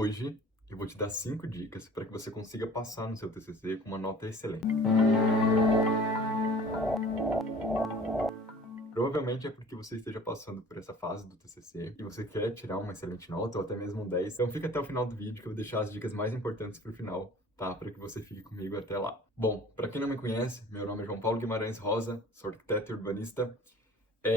Hoje eu vou te dar 5 dicas para que você consiga passar no seu TCC com uma nota excelente. Provavelmente é porque você esteja passando por essa fase do TCC e você quer tirar uma excelente nota ou até mesmo um 10. Então fica até o final do vídeo que eu vou deixar as dicas mais importantes para o final, tá? Para que você fique comigo até lá. Bom, para quem não me conhece, meu nome é João Paulo Guimarães Rosa, sou arquiteto e urbanista.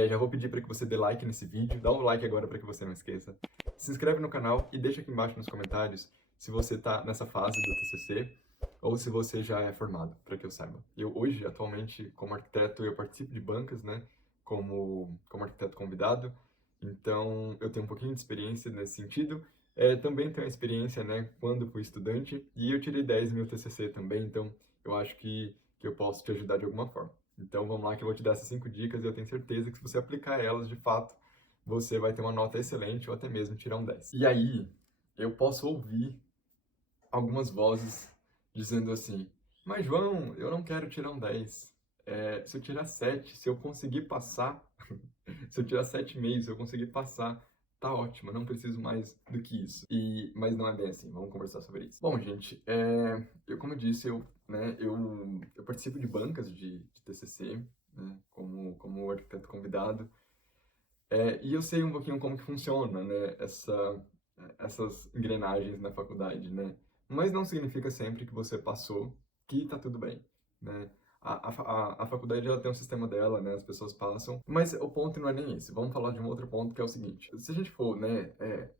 Já vou pedir para que você dê like nesse vídeo, dá um like agora para que você não esqueça. Se inscreve no canal e deixa aqui embaixo nos comentários se você está nessa fase do TCC ou se você já é formado, para que eu saiba. Eu hoje, atualmente, como arquiteto, eu participo de bancas, né, como arquiteto convidado, então eu tenho um pouquinho de experiência nesse sentido. Também tenho experiência, né, quando fui estudante, e eu tirei 10 no meu TCC também, então eu acho que eu posso te ajudar de alguma forma. Então vamos lá que eu vou te dar essas 5 dicas e eu tenho certeza que se você aplicar elas de fato, você vai ter uma nota excelente ou até mesmo tirar um 10. E aí, eu posso ouvir algumas vozes dizendo assim: mas João, eu não quero tirar um 10. Se eu tirar 7, se eu conseguir passar, se eu tirar 7,5, se eu conseguir passar, tá ótimo, eu não preciso mais do que isso. Mas não é bem assim, vamos conversar sobre isso. Bom, gente, como eu disse, eu participo de bancas de TCC, né, como arquiteto convidado, e eu sei um pouquinho como que funciona, né, essas engrenagens na faculdade, né? Mas não significa sempre que você passou que tá tudo bem, né? A faculdade ela tem um sistema dela, né? As pessoas passam, mas o ponto não é nem esse. Vamos falar de um outro ponto que é o seguinte: se a gente for, né,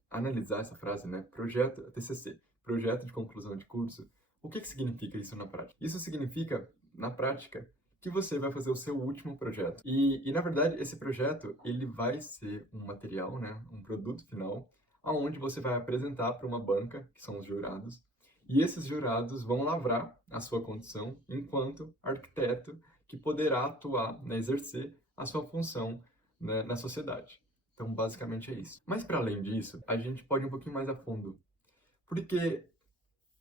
analisar essa frase, né, projeto TCC, projeto de conclusão de curso, o que que significa isso na prática? Isso significa, na prática, que você vai fazer o seu último projeto. Na verdade, esse projeto, ele vai ser um material, né, um produto final, aonde você vai apresentar para uma banca, que são os jurados, e esses jurados vão lavrar a sua condição enquanto arquiteto que poderá atuar, né, exercer a sua função, né, na sociedade. Então, basicamente é isso. Mas, para além disso, a gente pode ir um pouquinho mais a fundo, porque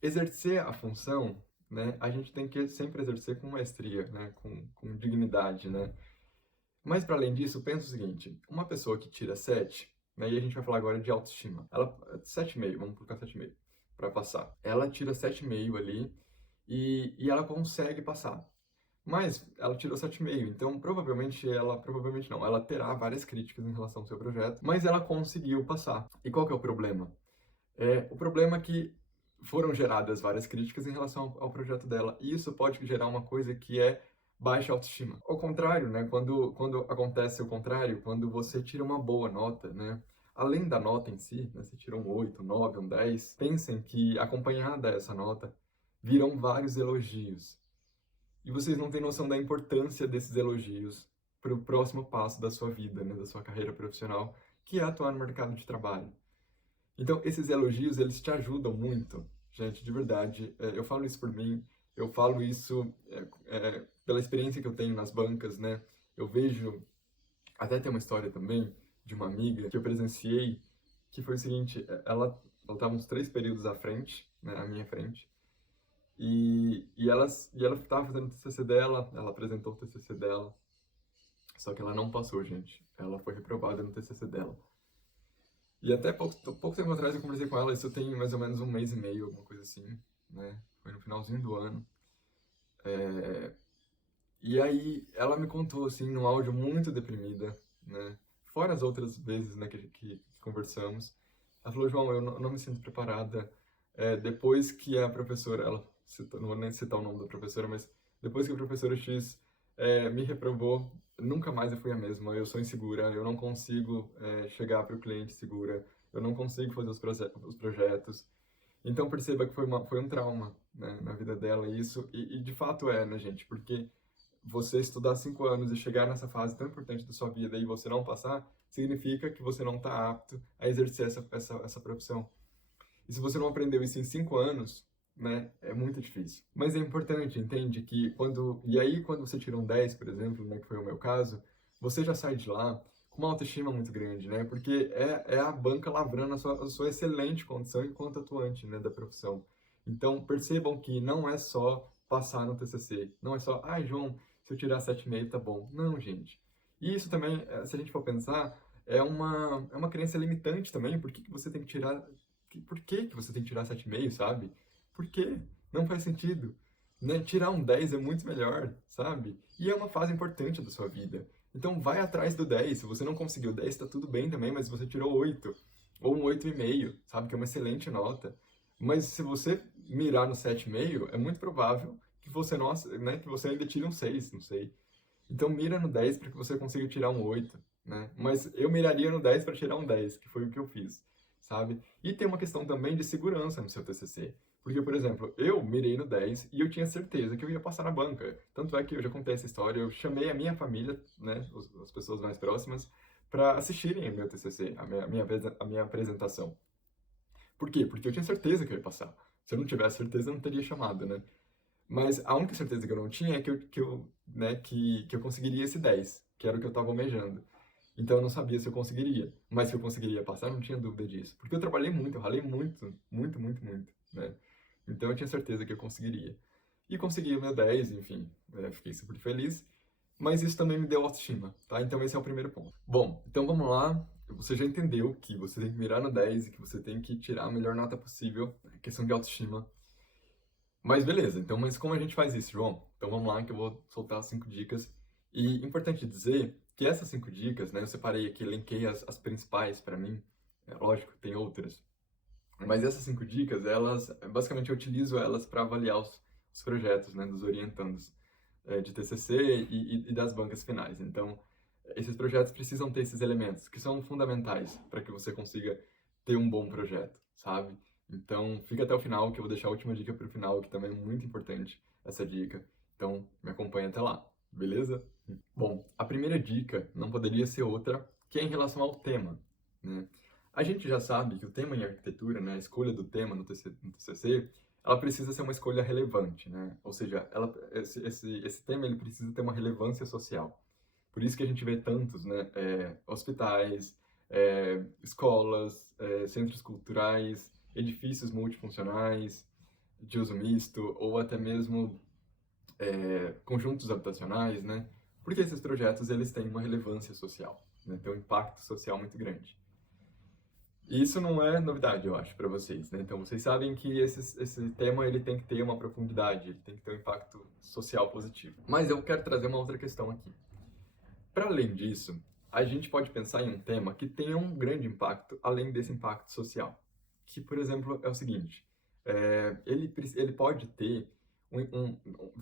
exercer a função, né, a gente tem que sempre exercer com maestria, né, com dignidade, né. Mas para além disso, pensa o seguinte: uma pessoa que tira 7, né, e a gente vai falar agora de autoestima. Ela 7,5, vamos colocar 7,5 para passar. Ela tira 7,5 ali e ela consegue passar. Mas ela tirou 7,5, então provavelmente não, ela terá várias críticas em relação ao seu projeto, mas ela conseguiu passar. E qual que é o problema? O problema é que foram geradas várias críticas em relação ao projeto dela, e isso pode gerar uma coisa que é baixa autoestima. Ao contrário, né, quando acontece o contrário, quando você tira uma boa nota, né, além da nota em si, né, você tira um 8, um 9, um 10, pensem que acompanhada a essa nota, virão vários elogios. E vocês não têm noção da importância desses elogios para o próximo passo da sua vida, né, da sua carreira profissional, que é atuar no mercado de trabalho. Então, esses elogios, eles te ajudam muito, gente, de verdade. Eu falo isso por mim, eu falo isso pela experiência que eu tenho nas bancas, né? Eu vejo, até tem uma história também de uma amiga que eu presenciei, que foi o seguinte: ela estava uns 3 períodos à frente, né, à minha frente, e ela estava fazendo o TCC dela, ela apresentou o TCC dela, só que ela não passou, gente. Ela foi reprovada no TCC dela. E até pouco tempo atrás eu conversei com ela, isso tem mais ou menos um mês e meio, alguma coisa assim, né? Foi no finalzinho do ano. É, E aí ela me contou, assim, num áudio muito deprimida, né? Fora as outras vezes, né, que conversamos. Ela falou: João, eu não me sinto preparada. Depois que a professora, não vou nem citar o nome da professora, mas depois que a professora X me reprovou, nunca mais eu fui a mesma. Eu sou insegura, eu não consigo chegar para o cliente segura, eu não consigo fazer os projetos. Então perceba que foi um trauma, né, na vida dela isso, e de fato né, gente, porque você estudar 5 anos e chegar nessa fase tão importante da sua vida e você não passar, significa que você não está apto a exercer essa profissão. E se você não aprendeu isso em 5 anos, né, é muito difícil. Mas é importante, entende, que quando você tira um 10, por exemplo, né, que foi o meu caso, você já sai de lá com uma autoestima muito grande, né, porque é a banca lavrando a sua excelente condição enquanto atuante, né, da profissão. Então, percebam que não é só passar no TCC, não é só, ai, João, se eu tirar 7,5 tá bom. Não, gente. E isso também, se a gente for pensar, é uma crença limitante também. Por que você tem que tirar Por que você tem que tirar 7,5, sabe? Por quê? Não faz sentido. Né? Tirar um 10 é muito melhor, sabe? E é uma fase importante da sua vida. Então vai atrás do 10. Se você não conseguiu 10, tá tudo bem também, mas se você tirou 8, ou um 8,5, sabe? Que é uma excelente nota. Mas se você mirar no 7,5, é muito provável que você, né, que você ainda tire um 6, não sei. Então mira no 10 para que você consiga tirar um 8, né? Mas eu miraria no 10 para tirar um 10, que foi o que eu fiz, sabe? E tem uma questão também de segurança no seu TCC. Porque, por exemplo, eu mirei no 10 e eu tinha certeza que eu ia passar na banca. Tanto é que eu já contei essa história, eu chamei a minha família, né, as pessoas mais próximas, para assistirem o meu TCC, a minha apresentação. Por quê? Porque eu tinha certeza que eu ia passar. Se eu não tivesse certeza, eu não teria chamado, né? Mas a única certeza que eu não tinha é que eu conseguiria esse 10, que era o que eu estava almejando. Então eu não sabia se eu conseguiria. Mas se eu conseguiria passar, eu não tinha dúvida disso. Porque eu trabalhei muito, eu ralei muito, muito, muito, muito, né? Então eu tinha certeza que eu conseguiria. E consegui o meu 10, enfim, fiquei super feliz. Mas isso também me deu autoestima, tá? Então esse é o primeiro ponto. Bom, então vamos lá. Você já entendeu que você tem que mirar no 10 e que você tem que tirar a melhor nota possível. Questão de autoestima. Mas beleza, então, mas como a gente faz isso, João? Então vamos lá que eu vou soltar as 5 dicas. E importante dizer que essas 5 dicas, né, eu separei aqui, elenquei as principais para mim. É lógico, tem outras. Mas essas 5 dicas, elas, basicamente eu utilizo elas para avaliar os projetos, né, dos orientandos de TCC e das bancas finais. Então, esses projetos precisam ter esses elementos que são fundamentais para que você consiga ter um bom projeto, sabe? Então, fica até o final, que eu vou deixar a última dica para o final, que também é muito importante essa dica. Então, me acompanha até lá, beleza? Bom, a primeira dica não poderia ser outra, que é em relação ao tema, né? A gente já sabe que o tema em arquitetura, né, a escolha do tema no TCC, ela precisa ser uma escolha relevante, né? Ou seja, esse tema ele precisa ter uma relevância social. Por isso que a gente vê tantos, né, hospitais, escolas, centros culturais, edifícios multifuncionais, de uso misto, ou até mesmo conjuntos habitacionais, né? Porque esses projetos eles têm uma relevância social, né? Tem um impacto social muito grande. E isso não é novidade, eu acho, para vocês, né? Então, vocês sabem que esse tema ele tem que ter uma profundidade, ele tem que ter um impacto social positivo. Mas eu quero trazer uma outra questão aqui. Para além disso, a gente pode pensar em um tema que tenha um grande impacto, além desse impacto social. Que, por exemplo, é o seguinte: ele pode ter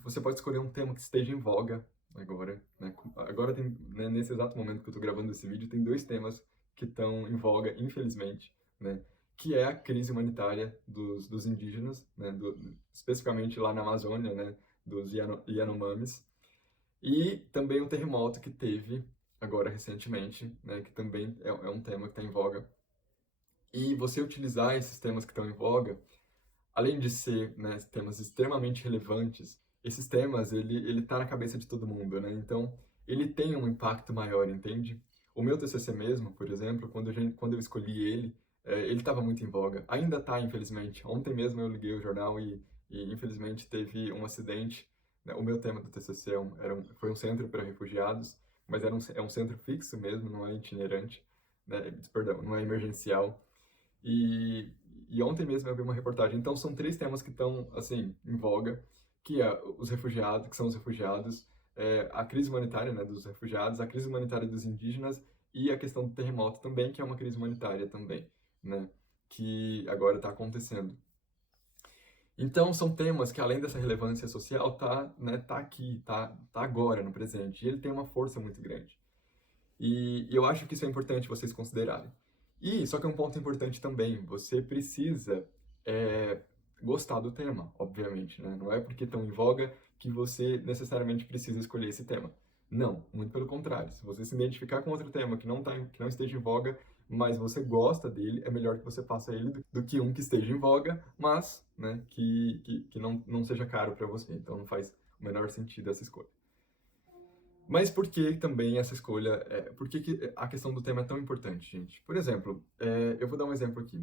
você pode escolher um tema que esteja em voga agora, né? Agora tem, né, nesse exato momento que eu estou gravando esse vídeo, tem 2 temas que estão em voga, infelizmente, né? Que é a crise humanitária dos indígenas, né? Especificamente lá na Amazônia, né? Dos Yanomamis, e também o terremoto que teve agora recentemente, né, que também é um tema que está em voga. E você utilizar esses temas que estão em voga, além de ser, né, temas extremamente relevantes, esses temas, ele tá na cabeça de todo mundo, né? Então, ele tem um impacto maior, entende? O meu TCC mesmo, por exemplo, quando eu escolhi ele, ele estava muito em voga. Ainda está, infelizmente. Ontem mesmo eu liguei o jornal e infelizmente teve um acidente, né? O meu tema do TCC foi um centro para refugiados, mas é um centro fixo mesmo, não é itinerante, né? Perdão, não é emergencial. E, e ontem mesmo eu vi uma reportagem. Então são 3 temas que estão assim em voga, que é os refugiados, que são os refugiados, a crise humanitária, né, dos refugiados, a crise humanitária dos indígenas e a questão do terremoto também, que é uma crise humanitária também, né, que agora está acontecendo. Então são temas que além dessa relevância social tá aqui, tá agora no presente, e ele tem uma força muito grande. E eu acho que isso é importante vocês considerarem. E só que é um ponto importante também, você precisa é, gostar do tema, obviamente, né? Não é porque estão em voga que você necessariamente precisa escolher esse tema. Não, muito pelo contrário. Se você se identificar com outro tema que não esteja em voga, mas você gosta dele, é melhor que você faça ele do que um que esteja em voga, mas né, que não seja caro para você. Então não faz o menor sentido essa escolha. Mas por que também essa escolha, por que a questão do tema é tão importante, gente? Por exemplo, eu vou dar um exemplo aqui.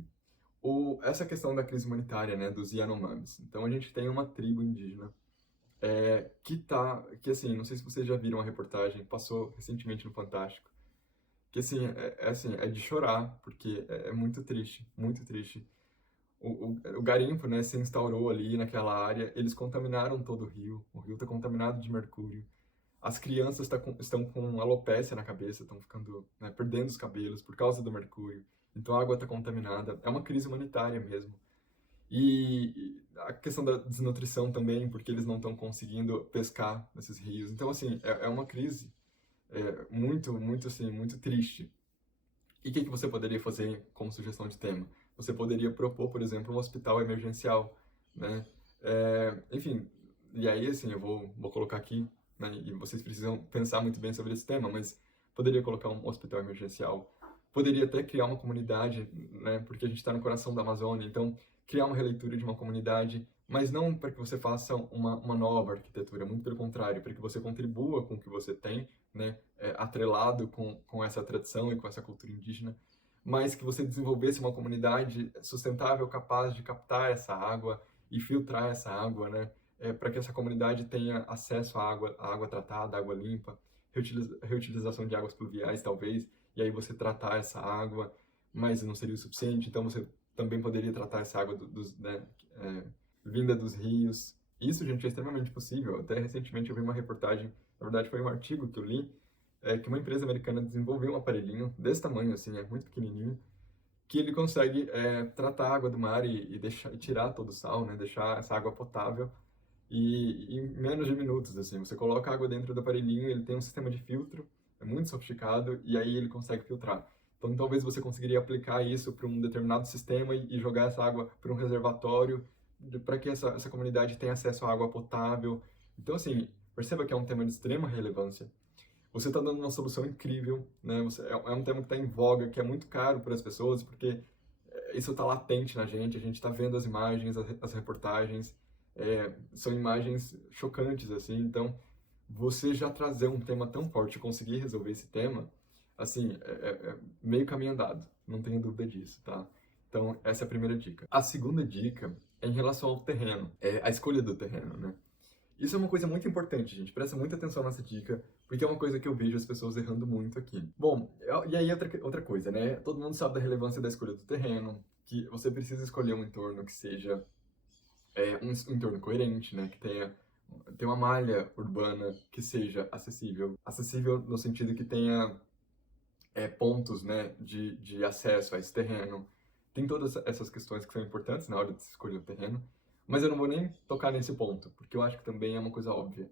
Essa questão da crise humanitária, né, dos Yanomamis. Então a gente tem uma tribo indígena que assim, não sei se vocês já viram a reportagem, passou recentemente no Fantástico, que assim, assim, é de chorar, porque é muito triste, muito triste. o garimpo, né, se instaurou ali naquela área, eles contaminaram todo o rio está contaminado de mercúrio. As crianças estão com alopécia na cabeça, estão ficando, né, perdendo os cabelos por causa do mercúrio. Então a água está contaminada. É uma crise humanitária mesmo. E a questão da desnutrição também, porque eles não estão conseguindo pescar nesses rios. Então, assim, é uma crise muito, muito, assim, muito triste. E o que você poderia fazer como sugestão de tema? Você poderia propor, por exemplo, um hospital emergencial, né? Enfim, e aí, assim, eu vou colocar aqui, né? E vocês precisam pensar muito bem sobre esse tema, mas poderia colocar um hospital emergencial. Poderia até criar uma comunidade, né? Porque a gente está no coração da Amazônia, então criar uma releitura de uma comunidade, mas não para que você faça uma nova arquitetura, muito pelo contrário, para que você contribua com o que você tem, né? Atrelado com essa tradição e com essa cultura indígena, mas que você desenvolvesse uma comunidade sustentável capaz de captar essa água e filtrar essa água, né? Para que essa comunidade tenha acesso à água tratada, à água limpa, reutilização de águas pluviais, talvez, e aí você tratar essa água, mas não seria o suficiente, então você também poderia tratar essa água né, vinda dos rios. Isso, gente, é extremamente possível. Até recentemente eu vi uma reportagem, na verdade foi um artigo que eu li, que uma empresa americana desenvolveu um aparelhinho desse tamanho, assim, é muito pequenininho, que ele consegue tratar a água do mar e tirar todo o sal, né, deixar essa água potável em menos de minutos, assim. Você coloca a água dentro do aparelhinho, ele tem um sistema de filtro, é muito sofisticado, e aí ele consegue filtrar. Então, talvez você conseguiria aplicar isso para um determinado sistema e jogar essa água para um reservatório, para que essa comunidade tenha acesso à água potável. Então, assim, perceba que é um tema de extrema relevância. Você está dando uma solução incrível, né? É um tema que está em voga, que é muito caro para as pessoas, porque isso está latente na gente, a gente está vendo as imagens, as reportagens, são imagens chocantes, assim, então você já trazer um tema tão forte e conseguir resolver esse tema, assim, meio caminho andado, não tenho dúvida disso, tá? Então, essa é a primeira dica. A segunda dica é em relação ao terreno, a escolha do terreno, né? Isso é uma coisa muito importante, gente. Presta muita atenção nessa dica, porque é uma coisa que eu vejo as pessoas errando muito aqui. Bom, e aí outra coisa, né? Todo mundo sabe da relevância da escolha do terreno, que você precisa escolher um entorno que seja um entorno coerente, né? Que tenha uma malha urbana que seja acessível. Acessível no sentido que tenha pontos, né, de acesso a esse terreno. Tem todas essas questões que são importantes na hora de se escolher o terreno, mas eu não vou nem tocar nesse ponto, porque eu acho que também é uma coisa óbvia.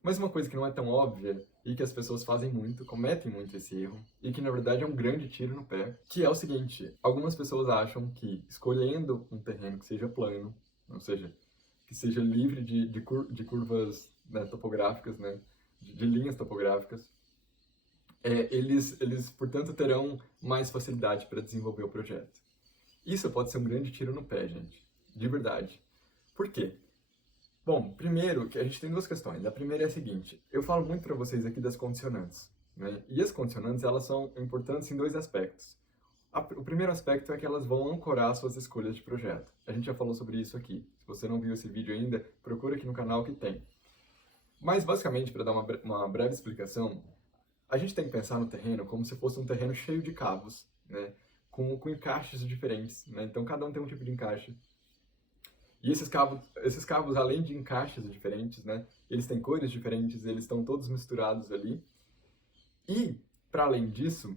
Mas uma coisa que não é tão óbvia e que as pessoas fazem muito, cometem muito esse erro, e que na verdade é um grande tiro no pé, que é o seguinte: algumas pessoas acham que escolhendo um terreno que seja plano, ou seja, que seja livre de curvas, né, topográficas, né, de linhas topográficas, eles, portanto, terão mais facilidade para desenvolver o projeto. Isso pode ser um grande tiro no pé, gente, de verdade. Por quê? Bom, primeiro, que a gente tem duas questões. A primeira é a seguinte: eu falo muito para vocês aqui das condicionantes, né? E as condicionantes, elas são importantes em dois aspectos. O primeiro aspecto é que elas vão ancorar suas escolhas de projeto. A gente já falou sobre isso aqui. Se você não viu esse vídeo ainda, procura aqui no canal que tem. Mas, basicamente, para dar uma breve explicação, a gente tem que pensar no terreno como se fosse um terreno cheio de cabos, né? Com encaixes diferentes, né? Então, cada um tem um tipo de encaixe. E esses cabos, além de encaixes diferentes, né, eles têm cores diferentes, eles estão todos misturados ali. E, para além disso,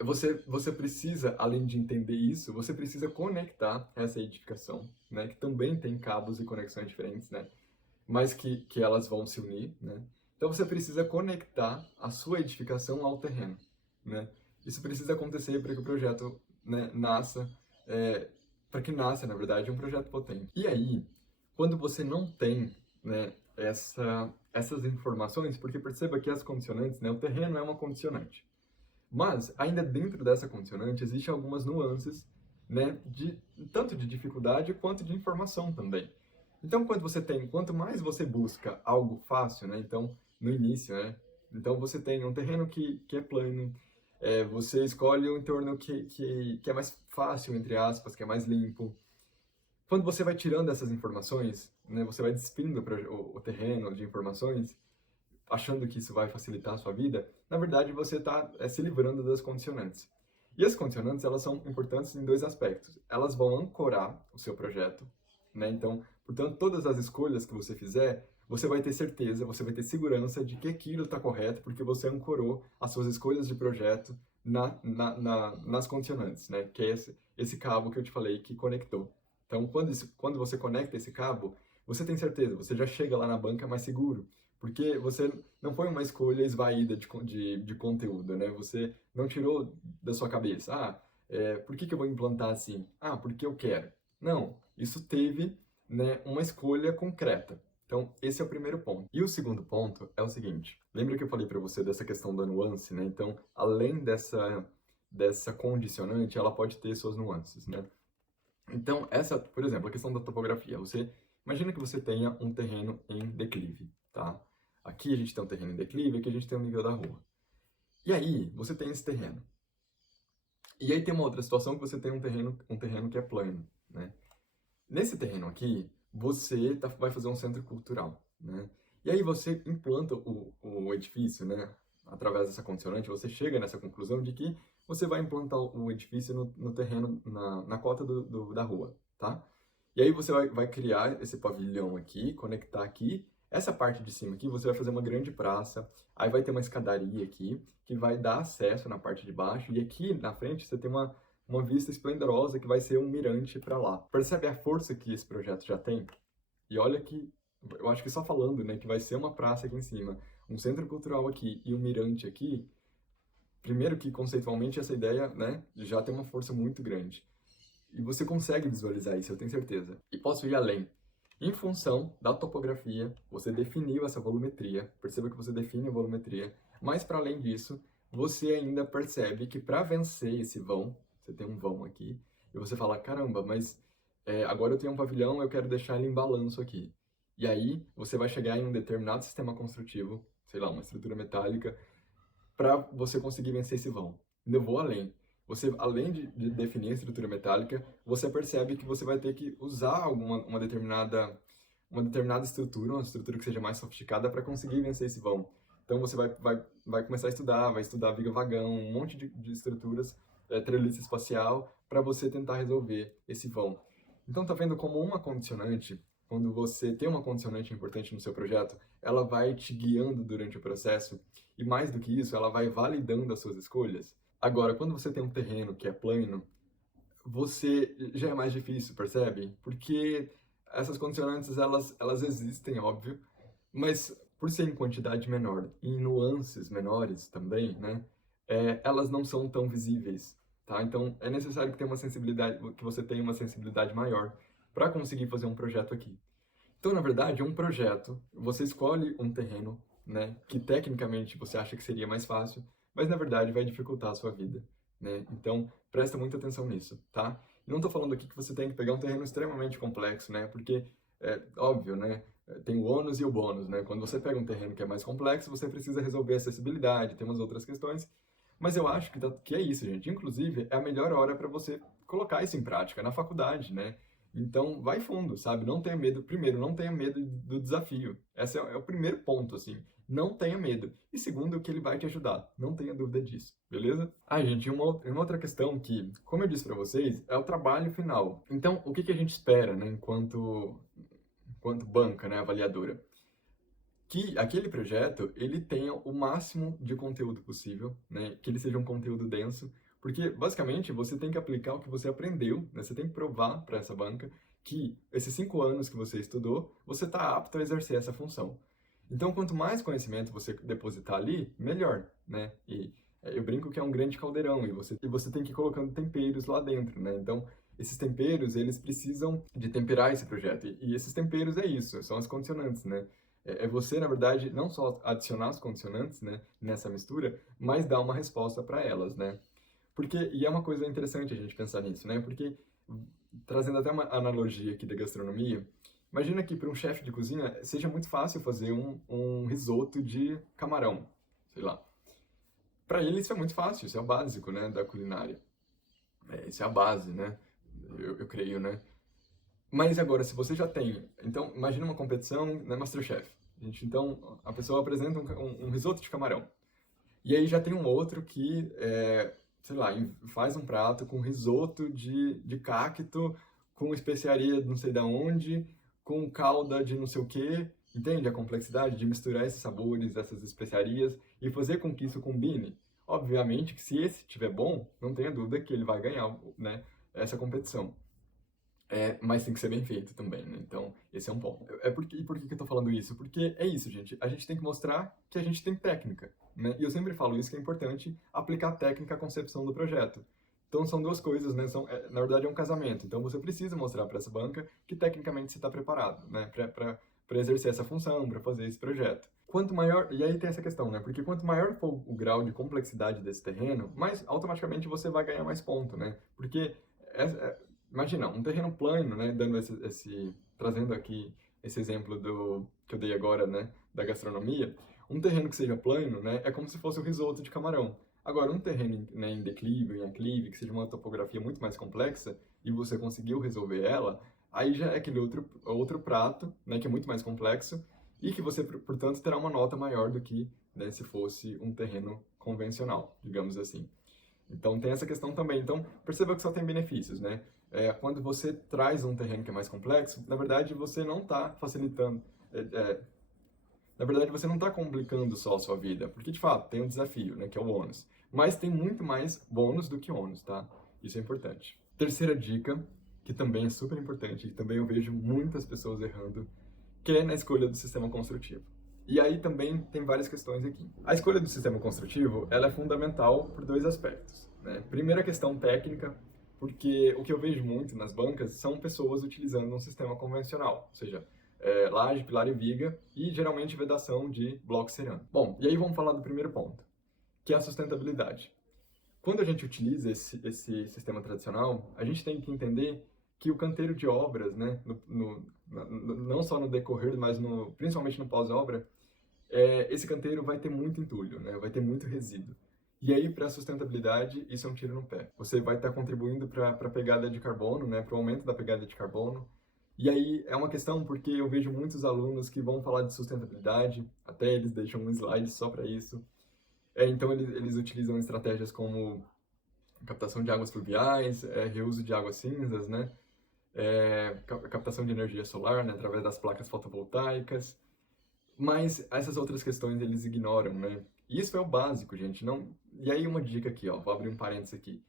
você precisa, além de entender isso, você precisa conectar essa edificação, né, que também tem cabos e conexões diferentes, né, mas que elas vão se unir, né. Então você precisa conectar a sua edificação ao terreno, né. Isso precisa acontecer para que o projeto, né, nasça, para que nasça, na verdade, um projeto potente. E aí, quando você não tem, né, essas informações, porque perceba que as condicionantes, né, o terreno é uma condicionante, mas ainda dentro dessa condicionante existem algumas nuances, né, tanto de dificuldade quanto de informação também. Então, quanto mais você busca algo fácil, né, então no início, né, então você tem um terreno que é plano, você escolhe um entorno que é mais fácil, entre aspas, que é mais limpo. Quando você vai tirando essas informações, né, você vai despindo o terreno de informações, achando que isso vai facilitar a sua vida, na verdade você está se livrando das condicionantes. E as condicionantes, elas são importantes em dois aspectos. Elas vão ancorar o seu projeto, né? Então, portanto, todas as escolhas que você fizer, você vai ter certeza, você vai ter segurança de que aquilo está correto, porque você ancorou as suas escolhas de projeto nas condicionantes, né? Que é esse cabo que eu te falei que conectou. Então, quando você conecta esse cabo, você tem certeza, você já chega lá na banca mais seguro, porque você não foi uma escolha esvaída de conteúdo, né? Você não tirou da sua cabeça, por que eu vou implantar assim? Ah, porque eu quero. Não, isso teve, né, uma escolha concreta. Então, esse é o primeiro ponto. E o segundo ponto é o seguinte: lembra que eu falei para você dessa questão da nuance, né? Então, além dessa condicionante, ela pode ter suas nuances, né? Então, por exemplo, a questão da topografia. Imagina que você tenha um terreno em declive, tá? Aqui a gente tem um terreno em declive, aqui a gente tem o nível da rua. E aí, você tem esse terreno. E aí tem uma outra situação que você tem um terreno que é plano, né? Nesse terreno aqui, você vai fazer um centro cultural, né? E aí você implanta o edifício, né? Através dessa condicionante, você chega nessa conclusão de que você vai implantar o edifício no terreno, na cota da rua, tá? E aí você vai criar esse pavilhão aqui, conectar aqui. Essa parte de cima aqui, você vai fazer uma grande praça. Aí vai ter uma escadaria aqui, que vai dar acesso na parte de baixo. E aqui na frente você tem uma vista esplendorosa que vai ser um mirante para lá. Percebe a força que esse projeto já tem? E olha que, eu acho que só falando, né, que vai ser uma praça aqui em cima, um centro cultural aqui e um mirante aqui, primeiro que conceitualmente essa ideia, né, já tem uma força muito grande. E você consegue visualizar isso, eu tenho certeza. E posso ir além. Em função da topografia, você definiu essa volumetria, perceba que você define a volumetria, mas para além disso, você ainda percebe que para vencer esse vão, você tem um vão aqui, e você fala, caramba, mas agora eu tenho um pavilhão, eu quero deixar ele em balanço aqui. E aí, você vai chegar em um determinado sistema construtivo, sei lá, uma estrutura metálica, para você conseguir vencer esse vão. Ainda vou além. Você, além de definir a estrutura metálica, você percebe que você vai ter que usar uma determinada estrutura, uma estrutura que seja mais sofisticada para conseguir vencer esse vão. Então você vai começar vai estudar viga-vagão, um monte de estruturas, treliça espacial, para você tentar resolver esse vão. Então tá vendo como uma condicionante, quando você tem uma condicionante importante no seu projeto, ela vai te guiando durante o processo e mais do que isso, ela vai validando as suas escolhas. Agora, quando você tem um terreno que é plano, você já é mais difícil, percebe? Porque essas condicionantes, elas existem, óbvio, mas por ser em quantidade menor e em nuances menores também, né? Elas não são tão visíveis, tá? Então, é necessário que você tenha uma sensibilidade maior para conseguir fazer um projeto aqui. Então, na verdade, um projeto, você escolhe um terreno, né, que tecnicamente você acha que seria mais fácil, mas na verdade vai dificultar a sua vida, né? Então, presta muita atenção nisso, tá? E não estou falando aqui que você tem que pegar um terreno extremamente complexo, né? Porque é óbvio, né? Tem o ônus e o bônus, né? Quando você pega um terreno que é mais complexo, você precisa resolver a acessibilidade, tem umas outras questões, mas eu acho que é isso, gente. Inclusive, é a melhor hora para você colocar isso em prática na faculdade, né? Então, vai fundo, sabe? Não tenha medo. Primeiro, não tenha medo do desafio. Esse é o primeiro ponto, assim. Não tenha medo. E segundo, que ele vai te ajudar. Não tenha dúvida disso, beleza? Gente, uma outra questão que, como eu disse para vocês, é o trabalho final. Então, o que a gente espera, né, enquanto banca, né, avaliadora? Que aquele projeto, ele tenha o máximo de conteúdo possível, né? Que ele seja um conteúdo denso, porque basicamente você tem que aplicar o que você aprendeu, né? Você tem que provar para essa banca que esses 5 anos que você estudou, você está apto a exercer essa função. Então, quanto mais conhecimento você depositar ali, melhor, né? E eu brinco que é um grande caldeirão e você tem que ir colocando temperos lá dentro, né? Então, esses temperos, eles precisam de temperar esse projeto. E esses temperos é isso, são as condicionantes, né? É você, na verdade, não só adicionar as condicionantes, né, nessa mistura, mas dar uma resposta para elas, né? E é uma coisa interessante a gente pensar nisso, né? Porque, trazendo até uma analogia aqui da gastronomia, imagina que para um chefe de cozinha seja muito fácil fazer um risoto de camarão, sei lá. Para ele isso é muito fácil, isso é o básico, né, da culinária. Isso é a base, né? Eu creio, né? Mas agora, se você já tem... Então, imagina uma competição na MasterChef. Então, a pessoa apresenta um risoto de camarão. E aí já tem um outro que sei lá, faz um prato com risoto de cacto, com especiaria de não sei da onde, com calda de não sei o quê. Entende a complexidade de misturar esses sabores, essas especiarias e fazer com que isso combine? Obviamente que se esse estiver bom, não tenha dúvida que ele vai ganhar, né, essa competição. Mas tem que ser bem feito também, né? Então, esse é um ponto. E por que que eu tô falando isso? Porque é isso, gente. A gente tem que mostrar que a gente tem técnica, né? E eu sempre falo isso, que é importante aplicar técnica à concepção do projeto. Então, são duas coisas, né? Na verdade, é um casamento. Então, você precisa mostrar para essa banca que tecnicamente você está preparado, né? Para exercer essa função, para fazer esse projeto. Quanto maior, e aí tem essa questão, né? Porque quanto maior for o grau de complexidade desse terreno, mais automaticamente você vai ganhar mais ponto, né? Porque imagina, um terreno plano, né, trazendo aqui esse exemplo que eu dei agora, né, da gastronomia, um terreno que seja plano, né, é como se fosse o risoto de camarão. Agora, um terreno, né, em declive, em aclive, que seja uma topografia muito mais complexa, e você conseguiu resolver ela, aí já é aquele outro prato, né, que é muito mais complexo, e que você, portanto, terá uma nota maior do que, né, se fosse um terreno convencional, digamos assim. Então tem essa questão também. Então perceba que só tem benefícios, né? Quando você traz um terreno que é mais complexo, na verdade você não está facilitando, é, é, na verdade você não está complicando só a sua vida, porque de fato tem um desafio, né, que é o ônus. Mas tem muito mais bônus do que ônus, tá? Isso é importante. Terceira dica, que também é super importante, e também eu vejo muitas pessoas errando, que é na escolha do sistema construtivo. E aí também tem várias questões aqui. A escolha do sistema construtivo, ela é fundamental por dois aspectos, né? Primeira questão técnica, porque o que eu vejo muito nas bancas são pessoas utilizando um sistema convencional, ou seja, laje, pilar e viga, e geralmente vedação de bloco cerâmico. Bom, e aí vamos falar do primeiro ponto, que é a sustentabilidade. Quando a gente utiliza esse sistema tradicional, a gente tem que entender que o canteiro de obras, né, não só no decorrer, mas principalmente no pós-obra, esse canteiro vai ter muito entulho, né, vai ter muito resíduo. E aí, para a sustentabilidade, isso é um tiro no pé. Você vai estar contribuindo para a pegada de carbono, né, para o aumento da pegada de carbono. E aí é uma questão porque eu vejo muitos alunos que vão falar de sustentabilidade, até eles deixam um slide só para isso. Então eles utilizam estratégias como captação de águas fluviais, reuso de águas cinzas, né? Captação de energia solar, né? Através das placas fotovoltaicas. Mas essas outras questões eles ignoram, né? Isso é o básico, gente. Não... E aí uma dica aqui, ó, vou abrir um parênteses aqui.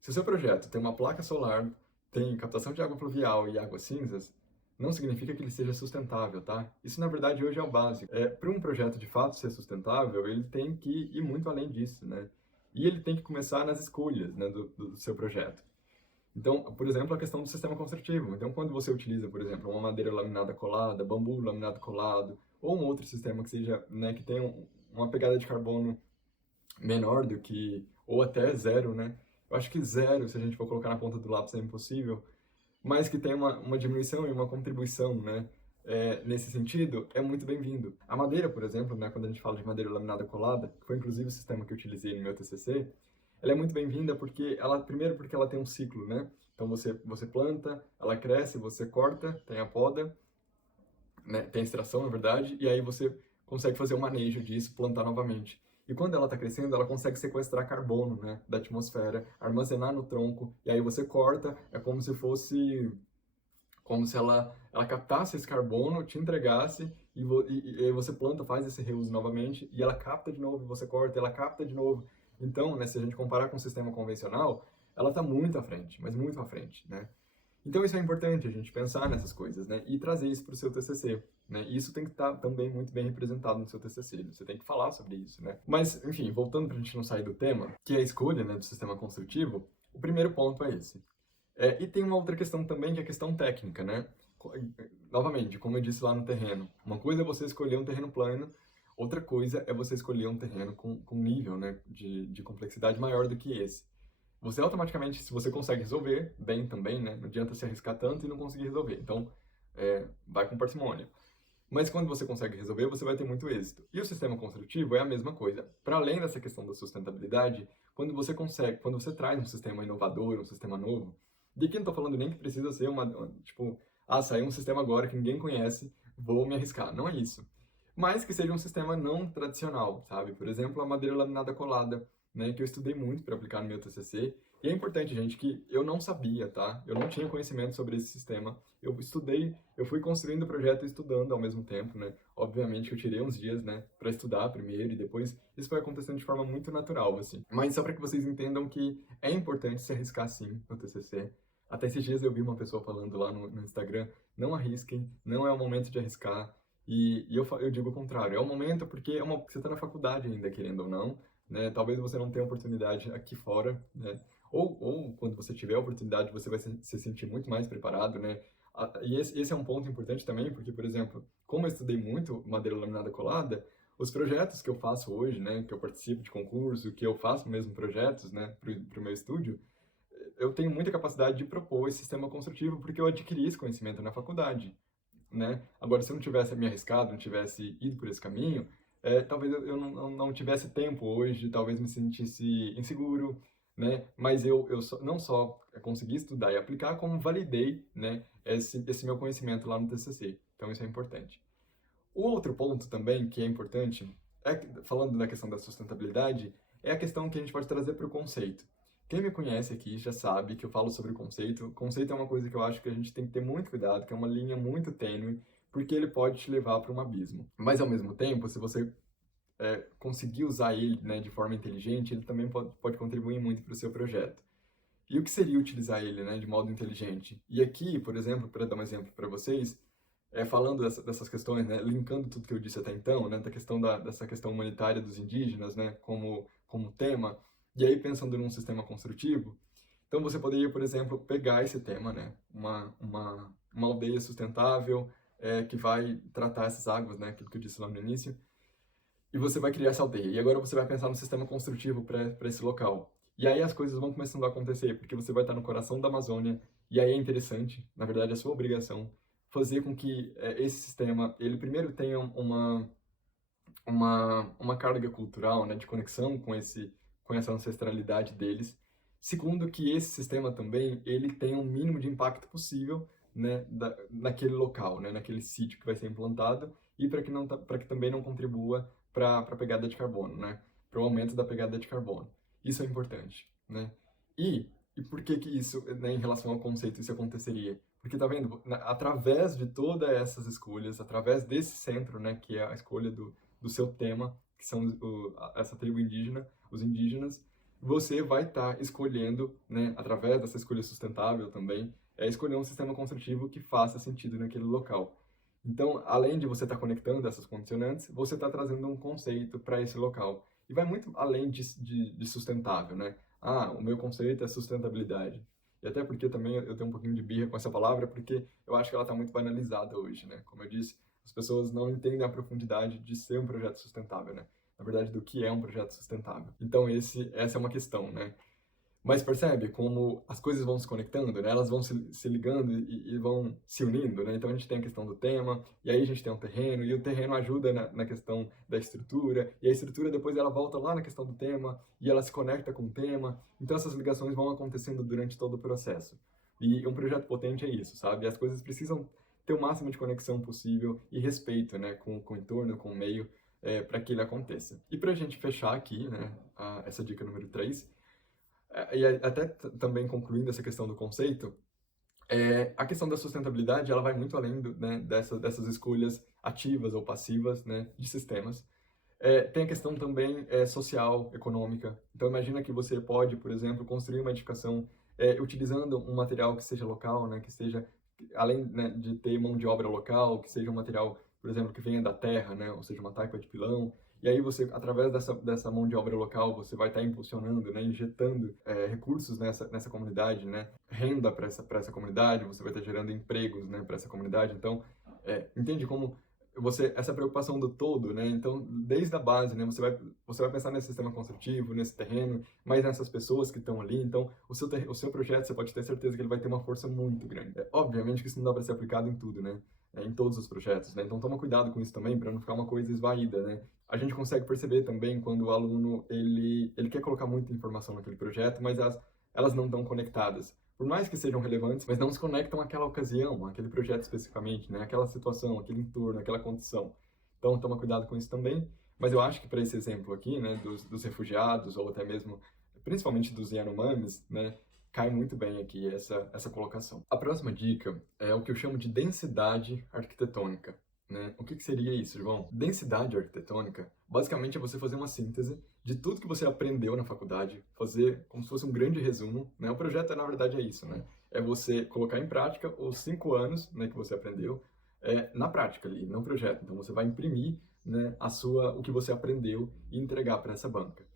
Se o seu projeto tem uma placa solar, tem captação de água fluvial e águas cinzas, não significa que ele seja sustentável, tá? Isso, na verdade, hoje é o básico. Para um projeto, de fato, ser sustentável, ele tem que ir muito além disso, né? E ele tem que começar nas escolhas, né, do seu projeto. Então, por exemplo, a questão do sistema construtivo. Então, quando você utiliza, por exemplo, uma madeira laminada colada, bambu laminado colado, ou um outro sistema que seja, né, que tenha uma pegada de carbono menor do que, ou até zero, né? Eu acho que zero, se a gente for colocar na ponta do lápis, é impossível, mas que tem uma diminuição e uma contribuição, né? Nesse sentido, é muito bem-vindo. A madeira, por exemplo, né, quando a gente fala de madeira laminada colada, que foi inclusive o sistema que eu utilizei no meu TCC, ela é muito bem-vinda primeiro porque ela tem um ciclo, né? Então você planta, ela cresce, você corta, tem a poda, né? Tem a extração, na verdade, e aí você consegue fazer o manejo disso, plantar novamente. E quando ela está crescendo, ela consegue sequestrar carbono, né, da atmosfera, armazenar no tronco, e aí você corta, é como se ela captasse esse carbono, te entregasse, e aí você planta, faz esse reuso novamente, e ela capta de novo, e você corta, ela capta de novo. Então, né, se a gente comparar com o sistema convencional, ela está muito à frente, mas muito à frente, né? Então isso é importante, a gente pensar nessas coisas, né? E trazer isso para o seu TCC, né? E isso tem que estar também muito bem representado no seu TCC, você tem que falar sobre isso, né? Mas, enfim, voltando para a gente não sair do tema, que é a escolha, né, do sistema construtivo, o primeiro ponto é esse. E tem uma outra questão também, que é a questão técnica, né? Novamente, como eu disse lá no terreno, uma coisa é você escolher um terreno plano, outra coisa é você escolher um terreno com nível, né, de complexidade maior do que esse. Você automaticamente, se você consegue resolver, bem também, né? Não adianta se arriscar tanto e não conseguir resolver. Então, vai com parcimônia. Mas quando você consegue resolver, você vai ter muito êxito. E o sistema construtivo é a mesma coisa. Para além dessa questão da sustentabilidade, quando você traz um sistema inovador, um sistema novo, de que não estou falando nem que precisa ser tipo, saiu um sistema agora que ninguém conhece, vou me arriscar. Não é isso. Mas que seja um sistema não tradicional, sabe? Por exemplo, a madeira laminada colada. né, que eu estudei muito para aplicar no meu TCC. E é importante, gente, que eu não sabia, tá? Eu não tinha conhecimento sobre esse sistema. Eu estudei, eu fui construindo o projeto e estudando ao mesmo tempo, né? Obviamente que eu tirei uns dias, né, para estudar primeiro e depois isso foi acontecendo de forma muito natural, assim. Mas só para que vocês entendam que é importante se arriscar sim no TCC. Até esses dias eu vi uma pessoa falando lá no Instagram, não arrisquem, não é o momento de arriscar. Eu digo o contrário, é o momento porque você está na faculdade ainda, querendo ou não, né? Talvez você não tenha oportunidade aqui fora, né? Ou quando você tiver a oportunidade, você vai se sentir muito mais preparado, né? E esse é um ponto importante também, porque, por exemplo, como eu estudei muito madeira laminada colada, os projetos que eu faço hoje, né, que eu participo de concurso, que eu faço mesmo projetos, né, para o meu estúdio, eu tenho muita capacidade de propor esse sistema construtivo porque eu adquiri esse conhecimento na faculdade, né? Agora, se eu não tivesse me arriscado, não tivesse ido por esse caminho, talvez eu não tivesse tempo hoje, talvez me sentisse inseguro, né? Mas não só consegui estudar e aplicar, como validei, né, esse meu conhecimento lá no TCC. Então, isso é importante. O outro ponto também que é importante, falando da questão da sustentabilidade, é a questão que a gente pode trazer para o conceito. Quem me conhece aqui já sabe que eu falo sobre o conceito. O conceito é uma coisa que eu acho que a gente tem que ter muito cuidado, que é uma linha muito tênue, porque ele pode te levar para um abismo. Mas, ao mesmo tempo, se você conseguir usar ele, né, de forma inteligente, ele também pode contribuir muito para o seu projeto. E o que seria utilizar ele, né, de modo inteligente? E aqui, por exemplo, para dar um exemplo para vocês, falando dessas questões, né, linkando tudo que eu disse até então, né, dessa questão humanitária dos indígenas, né, como tema, e aí pensando num sistema construtivo, então você poderia, por exemplo, pegar esse tema, né, uma aldeia sustentável que vai tratar essas águas, né, aquilo que eu disse lá no início, e você vai criar essa aldeia. E agora você vai pensar no sistema construtivo para esse local. E aí as coisas vão começando a acontecer, porque você vai estar no coração da Amazônia, e aí é interessante, na verdade é sua obrigação, fazer com que esse sistema, ele primeiro tenha uma carga cultural, né, de conexão com essa ancestralidade deles. Segundo, que esse sistema também, ele tenha o mínimo de impacto possível, né, naquele local, né, naquele sítio que vai ser implantado, e para que também não contribua para a pegada de carbono, né, para o aumento da pegada de carbono. Isso é importante, né? E por que que isso, né, em relação ao conceito, isso aconteceria? Porque tá vendo, através de todas essas escolhas, através desse centro, né, que é a escolha do seu tema, que são essa tribo indígena, os indígenas, você vai estar escolhendo, né, através dessa escolha sustentável também, escolher um sistema construtivo que faça sentido naquele local. Então, além de você estar conectando essas condicionantes, você está trazendo um conceito para esse local. E vai muito além de sustentável, né? Ah, o meu conceito é sustentabilidade. E até porque também eu tenho um pouquinho de birra com essa palavra, porque eu acho que ela está muito banalizada hoje, né? Como eu disse, as pessoas não entendem a profundidade de ser um projeto sustentável, né? Na verdade, do que é um projeto sustentável. Então, essa é uma questão, né? Mas percebe como as coisas vão se conectando, né? Elas vão se ligando e vão se unindo, né? Então a gente tem a questão do tema, e aí a gente tem um terreno, e o terreno ajuda na questão da estrutura, e a estrutura depois ela volta lá na questão do tema, e ela se conecta com o tema. Então essas ligações vão acontecendo durante todo o processo. E um projeto potente é isso, sabe? As coisas precisam ter o máximo de conexão possível e respeito, né? Com o entorno, com o meio, para que ele aconteça. E para a gente fechar aqui, né? Essa dica número 3, e até também concluindo essa questão do conceito, a questão da sustentabilidade ela vai muito além né, dessas escolhas ativas ou passivas, né, de sistemas. Tem a questão também social, econômica. Então imagina que você pode, por exemplo, construir uma edificação utilizando um material que seja local, né, que seja, além, né, de ter mão de obra local, que seja um material, por exemplo, que venha da terra, né, ou seja, uma taipa de pilão. E aí você, através dessa mão de obra local, você vai estar impulsionando, né, injetando recursos nessa comunidade, né, renda para essa comunidade, você vai estar gerando empregos, né, para essa comunidade. Então, entende como essa preocupação do todo, né? Então, desde a base, né? Você vai pensar nesse sistema construtivo, nesse terreno, mas nessas pessoas que estão ali. Então, o seu projeto, você pode ter certeza que ele vai ter uma força muito grande. Obviamente que isso não dá para ser aplicado em tudo, né? Em todos os projetos, né? Então, toma cuidado com isso também, para não ficar uma coisa esvaída, né? A gente consegue perceber também quando o aluno, ele quer colocar muita informação naquele projeto, mas elas não estão conectadas. Por mais que sejam relevantes, mas não se conectam àquela ocasião, àquele projeto especificamente, né? Aquela situação, aquele entorno, aquela condição. Então, toma cuidado com isso também. Mas eu acho que para esse exemplo aqui, né, dos refugiados, ou até mesmo, principalmente dos Yanomamis, né, cai muito bem aqui essa colocação. A próxima dica é o que eu chamo de densidade arquitetônica, né? O que seria isso, João? Densidade arquitetônica, basicamente, é você fazer uma síntese de tudo que você aprendeu na faculdade, fazer como se fosse um grande resumo, né? O projeto, na verdade, é isso, né? É você colocar em prática os 5 anos, né, que você aprendeu, na prática ali, no projeto. Então, você vai imprimir, né, o que você aprendeu e entregar para essa banca.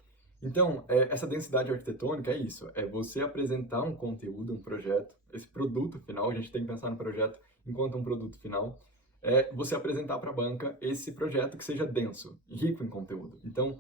Então, essa densidade arquitetônica é isso, é você apresentar um conteúdo, um projeto, esse produto final, a gente tem que pensar no projeto enquanto um produto final, é você apresentar para a banca esse projeto que seja denso, rico em conteúdo. Então,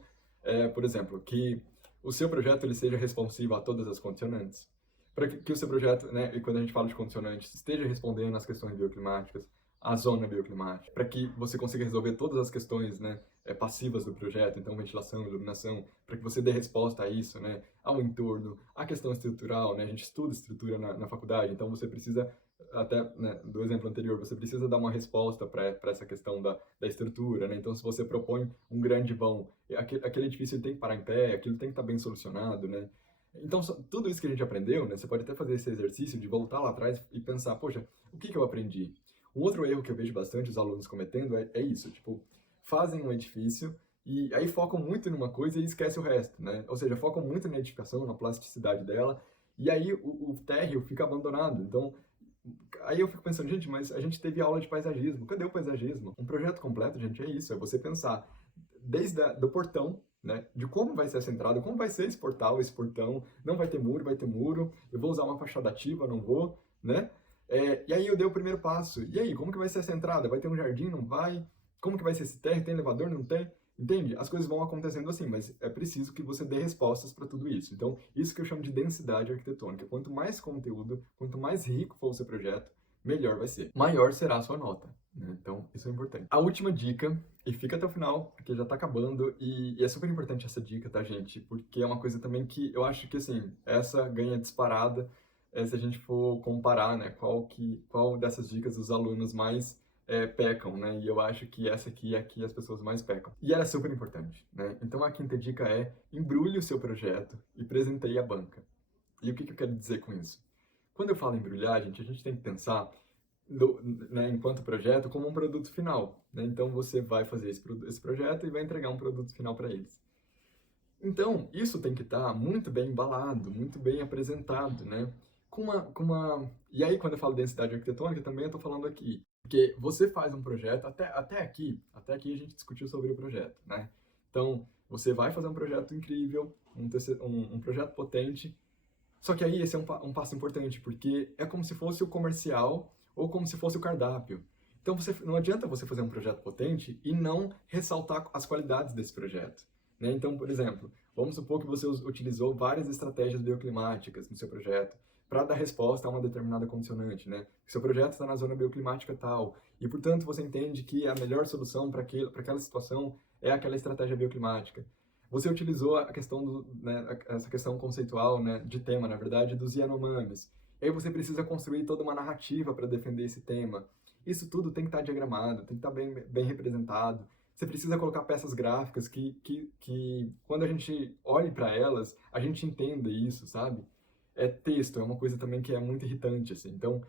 por exemplo, que o seu projeto ele seja responsivo a todas as condicionantes, para que o seu projeto, né, e quando a gente fala de condicionantes, esteja respondendo às questões bioclimáticas, à zona bioclimática, para que você consiga resolver todas as questões, né, passivas do projeto, então ventilação, iluminação, para que você dê resposta a isso, né, ao entorno, à questão estrutural, né, a gente estuda estrutura na faculdade, então você precisa, até né, do exemplo anterior, você precisa dar uma resposta para essa questão da estrutura, né, então se você propõe um grande vão, aquele edifício ele tem que parar em pé, aquilo tem que estar bem solucionado, né, então tudo isso que a gente aprendeu, né, você pode até fazer esse exercício de voltar lá atrás e pensar, poxa, o que eu aprendi? Um outro erro que eu vejo bastante os alunos cometendo é isso, tipo, fazem um edifício e aí focam muito numa coisa e esquecem o resto, né? Ou seja, focam muito na edificação, na plasticidade dela, e aí o térreo fica abandonado. Então, aí eu fico pensando, gente, mas a gente teve aula de paisagismo, cadê o paisagismo? Um projeto completo, gente, é isso, é você pensar desde do portão, né, de como vai ser essa entrada, como vai ser esse portal, esse portão, não vai ter muro, vai ter muro, eu vou usar uma fachada ativa, não vou, né? E aí eu dei o primeiro passo. E aí, como que vai ser essa entrada? Vai ter um jardim? Não vai? Como que vai ser esse térreo? Tem elevador? Não tem? Entende? As coisas vão acontecendo assim, mas é preciso que você dê respostas para tudo isso. Então, isso que eu chamo de densidade arquitetônica. Quanto mais conteúdo, quanto mais rico for o seu projeto, melhor vai ser. Maior será a sua nota, né? Então, isso é importante. A última dica, e fica até o final, porque já tá acabando, e é super importante essa dica, tá, gente? Porque é uma coisa também que eu acho que, assim, essa ganha disparada se a gente for comparar, né, qual dessas dicas os alunos mais pecam, né, e eu acho que essa aqui é a que as pessoas mais pecam. E ela é super importante, né, então a quinta dica é embrulhe o seu projeto e presenteie a banca. E o que eu quero dizer com isso? Quando eu falo embrulhar, gente, a gente tem que pensar né, enquanto projeto como um produto final, né, então você vai fazer esse projeto e vai entregar um produto final para eles. Então, isso tem que estar muito bem embalado, muito bem apresentado, né? E aí, quando eu falo densidade arquitetônica, também eu estou falando aqui. Porque você faz um projeto, até aqui a gente discutiu sobre o projeto, né? Então, você vai fazer um projeto incrível, um projeto potente, só que aí esse é um passo importante, porque é como se fosse o comercial ou como se fosse o cardápio. Então, não adianta você fazer um projeto potente e não ressaltar as qualidades desse projeto, né? Então, por exemplo, vamos supor que você utilizou várias estratégias bioclimáticas no seu projeto para dar resposta a uma determinada condicionante, né? Seu projeto está na zona bioclimática tal, e portanto você entende que a melhor solução para aquela situação é aquela estratégia bioclimática. Você utilizou a questão né, essa questão conceitual, né, de tema, na verdade, dos Yanomamis. E aí você precisa construir toda uma narrativa para defender esse tema. Isso tudo tem que estar diagramado, tem que estar bem representado. Você precisa colocar peças gráficas que quando a gente olhe para elas, a gente entenda isso, sabe? Texto, é uma coisa também que é muito irritante, assim. Então,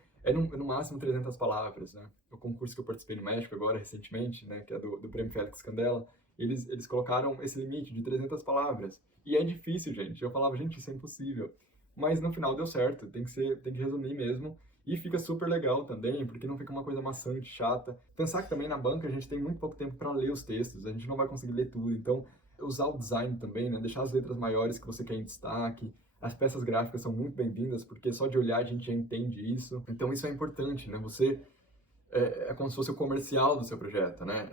no máximo 300 palavras, né? O concurso que eu participei no México agora, recentemente, né, que é do Prêmio Félix Candela, eles colocaram esse limite de 300 palavras. E é difícil, gente. Eu falava, gente, isso é impossível. Mas no final deu certo, tem que resumir mesmo. E fica super legal também, porque não fica uma coisa maçante, chata. Pensar que também na banca a gente tem muito pouco tempo para ler os textos, a gente não vai conseguir ler tudo. Então, usar o design também, né? Deixar as letras maiores que você quer em destaque. As peças gráficas são muito bem-vindas, porque só de olhar a gente já entende isso. Então, isso é importante, né? Você é como se fosse o comercial do seu projeto, né?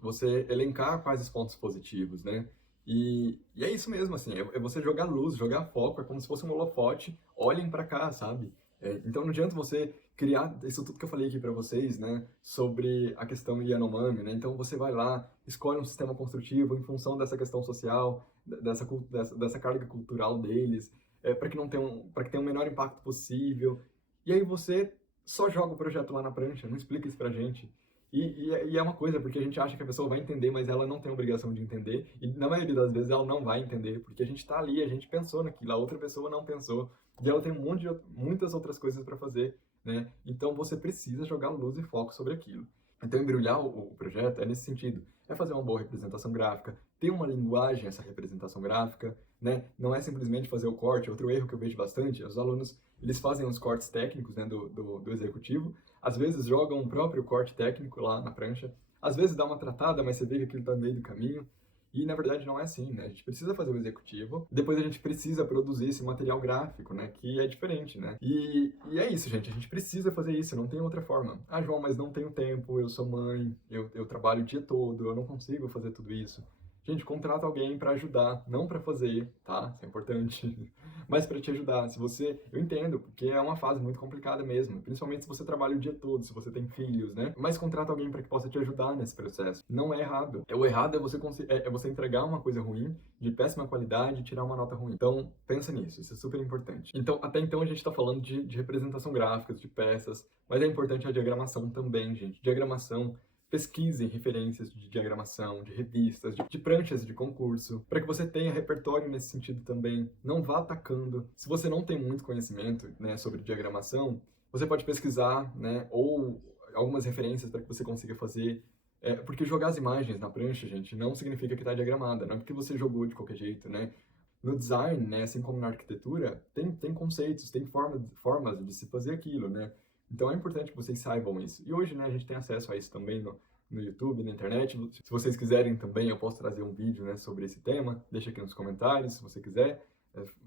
Você elencar quais os pontos positivos, né? E é isso mesmo, assim, é você jogar luz, jogar foco, é como se fosse um holofote, olhem para cá, sabe? Então não adianta você criar isso tudo que eu falei aqui para vocês, né? Sobre a questão Yanomami, né? Então você vai lá, escolhe um sistema construtivo em função dessa questão social, dessa carga cultural deles, para que tenha o menor impacto possível. E aí você só joga o projeto lá na prancha, não explica isso pra gente. E é uma coisa, porque a gente acha que a pessoa vai entender, mas ela não tem obrigação de entender, e na maioria das vezes ela não vai entender, porque a gente tá ali, a gente pensou naquilo, a outra pessoa não pensou, e ela tem muitas outras coisas para fazer, né? Então você precisa jogar luz e foco sobre aquilo. Então embrulhar o projeto é nesse sentido, é fazer uma boa representação gráfica, ter uma linguagem essa representação gráfica, né? Não é simplesmente fazer o corte. Outro erro que eu vejo bastante, os alunos, eles fazem os cortes técnicos, né, do executivo, às vezes jogam o próprio corte técnico lá na prancha, às vezes dá uma tratada, mas você vê que aquilo está no meio do caminho, e na verdade não é assim, né? A gente precisa fazer o executivo, depois a gente precisa produzir esse material gráfico, né? Que é diferente, né? E é isso, gente, a gente precisa fazer isso, não tem outra forma. Ah, João, mas não tenho tempo, eu sou mãe, eu trabalho o dia todo, eu não consigo fazer tudo isso. Gente, contrata alguém para ajudar, não para fazer, tá? Isso é importante. Mas para te ajudar. Se você, eu entendo, porque é uma fase muito complicada mesmo, principalmente se você trabalha o dia todo, se você tem filhos, né? Mas contrata alguém para que possa te ajudar nesse processo. Não é errado. O errado é você entregar uma coisa ruim, de péssima qualidade, e tirar uma nota ruim. Então, pensa nisso, isso é super importante. Então, até então a gente está falando de representação gráfica, de peças, mas é importante a diagramação também, gente. Diagramação, pesquise referências de diagramação, de revistas, de pranchas de concurso, para que você tenha repertório nesse sentido também. Não vá atacando. Se você não tem muito conhecimento, né, sobre diagramação, você pode pesquisar, né, ou algumas referências para que você consiga fazer. Porque jogar as imagens na prancha, gente, não significa que está diagramada, não é porque você jogou de qualquer jeito, né? No design, né, assim como na arquitetura, tem conceitos, tem formas de se fazer aquilo, né? Então é importante que vocês saibam isso. E hoje, né, a gente tem acesso a isso também no YouTube, na internet. Se vocês quiserem também, eu posso trazer um vídeo, né, sobre esse tema. Deixa aqui nos comentários, se você quiser.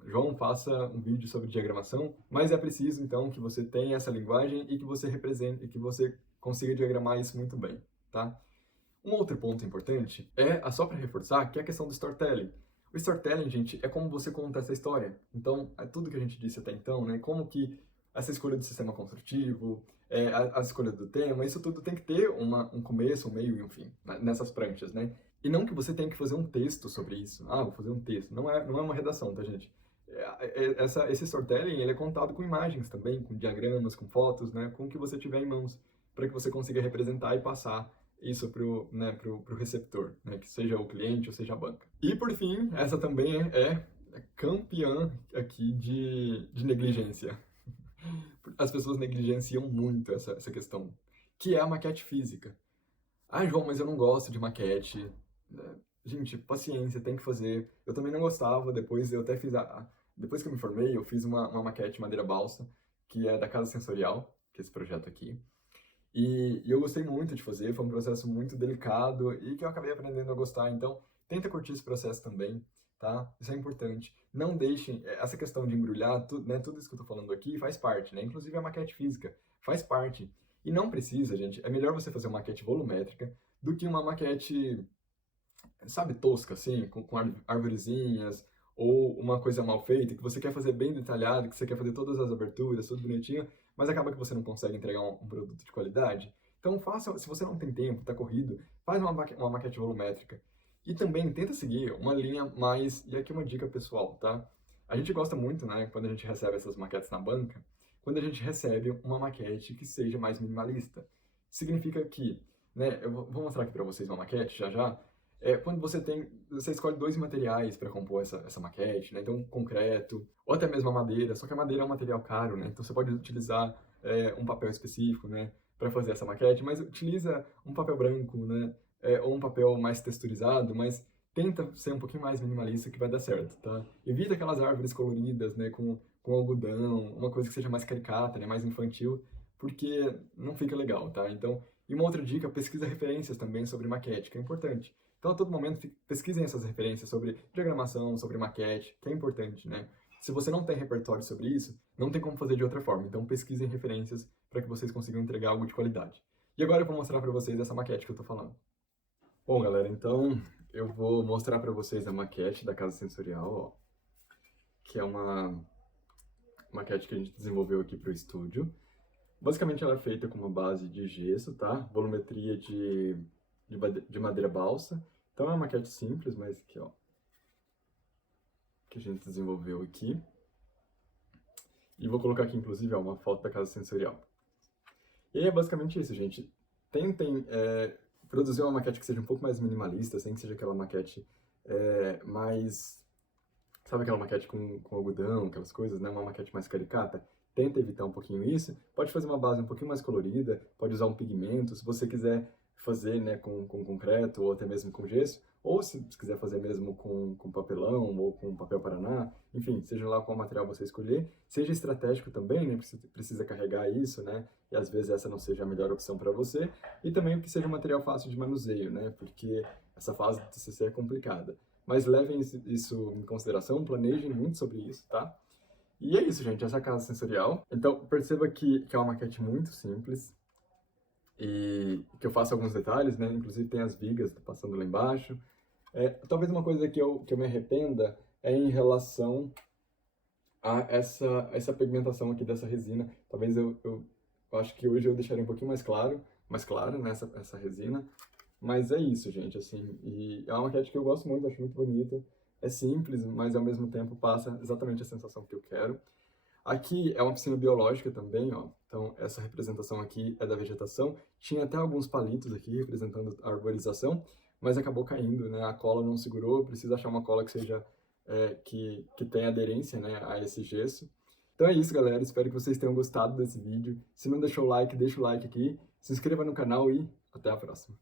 João, faça um vídeo sobre diagramação. Mas é preciso, então, que você tenha essa linguagem e que você represente, e que você consiga diagramar isso muito bem, tá? Um outro ponto importante só para reforçar, que é a questão do storytelling. O storytelling, gente, é como você conta essa história. Então, é tudo que a gente disse até então, né? Como que essa escolha do sistema construtivo, a escolha do tema, isso tudo tem que ter um começo, um meio e um fim, nessas pranchas, né? E não que você tenha que fazer um texto sobre isso. Ah, vou fazer um texto. Não é uma redação, tá, gente? Esse storytelling, ele é contado com imagens também, com diagramas, com fotos, né? Com o que você tiver em mãos, para que você consiga representar e passar isso pro receptor, né? Que seja o cliente ou seja a banca. E por fim, essa também é campeã aqui de negligência. As pessoas negligenciam muito essa questão, que é a maquete física. Ah, João, mas eu não gosto de maquete. Gente, paciência, tem que fazer. Eu também não gostava, depois eu até fiz depois que eu me formei, eu fiz uma maquete madeira balsa, que é da Casa Sensorial, que é esse projeto aqui. E eu gostei muito de fazer, foi um processo muito delicado e que eu acabei aprendendo a gostar. Então, tenta curtir esse processo também, tá? Isso é importante. Não deixem, essa questão de embrulhar, né, tudo isso que eu tô falando aqui faz parte, né? Inclusive a maquete física faz parte. E não precisa, gente, é melhor você fazer uma maquete volumétrica do que uma maquete, sabe, tosca, assim, com arvorezinhas, ou uma coisa mal feita, que você quer fazer bem detalhado, que você quer fazer todas as aberturas, tudo bonitinho, mas acaba que você não consegue entregar um produto de qualidade. Então faça, se você não tem tempo, está corrido, faz uma maquete volumétrica. E também tenta seguir uma linha mais, e aqui uma dica pessoal, tá? A gente gosta muito, né, quando a gente recebe essas maquetes na banca, quando a gente recebe uma maquete que seja mais minimalista. Significa que, né, eu vou mostrar aqui para vocês uma maquete já já, quando você escolhe dois materiais para compor essa maquete, né? Então, concreto, ou até mesmo a madeira, só que a madeira é um material caro, né? Então, você pode utilizar um papel específico, né? Para fazer essa maquete, mas utiliza um papel branco, né? Ou um papel mais texturizado, mas tenta ser um pouquinho mais minimalista que vai dar certo, tá? Evita aquelas árvores coloridas, né? Com algodão, uma coisa que seja mais caricata, né? Mais infantil, porque não fica legal, tá? Então, e uma outra dica, pesquisa referências também sobre maquete, que é importante. Então, a todo momento, pesquisem essas referências sobre diagramação, sobre maquete, que é importante, né? Se você não tem repertório sobre isso, não tem como fazer de outra forma. Então, pesquisem referências para que vocês consigam entregar algo de qualidade. E agora eu vou mostrar para vocês essa maquete que eu estou falando. Bom, galera, então eu vou mostrar para vocês a maquete da Casa Sensorial, ó, que é uma maquete que a gente desenvolveu aqui para o estúdio. Basicamente, ela é feita com uma base de gesso, tá? Volumetria de madeira balsa. Então é uma maquete simples, mas que, ó, que a gente desenvolveu aqui. E vou colocar aqui, inclusive, ó, uma foto da Casa Sensorial. E aí é basicamente isso, gente. tentem produzir uma maquete que seja um pouco mais minimalista, sem que seja aquela maquete mais... Sabe aquela maquete com algodão, aquelas coisas, né? Uma maquete mais caricata? Tenta evitar um pouquinho isso. Pode fazer uma base um pouquinho mais colorida, pode usar um pigmento, se você quiser fazer, né, com concreto ou até mesmo com gesso, ou se quiser fazer mesmo com papelão ou com papel paraná, enfim, seja lá qual material você escolher, seja estratégico também, né, precisa carregar isso, né, e às vezes essa não seja a melhor opção para você, e também que seja um material fácil de manuseio, né, porque essa fase do TCC é complicada. Mas levem isso em consideração, planejem muito sobre isso, tá? E é isso, gente, essa é a casa sensorial. Então, perceba que é uma maquete muito simples e que eu faço alguns detalhes, né? Inclusive tem as vigas passando lá embaixo. Talvez uma coisa que eu me arrependa é em relação a essa pigmentação aqui dessa resina. Talvez eu acho que hoje eu deixaria um pouquinho mais claro, né, essa resina. Mas é isso, gente, assim, e é uma maquete que eu gosto muito, acho muito bonita. É simples, mas ao mesmo tempo passa exatamente a sensação que eu quero. Aqui é uma piscina biológica também, ó. Então, essa representação aqui é da vegetação. Tinha até alguns palitos aqui representando a arborização, mas acabou caindo, né? A cola não segurou, precisa achar uma cola que seja, que tenha aderência, né, a esse gesso. Então é isso, galera. Espero que vocês tenham gostado desse vídeo. Se não deixou o like, deixa o like aqui. Se inscreva no canal e até a próxima.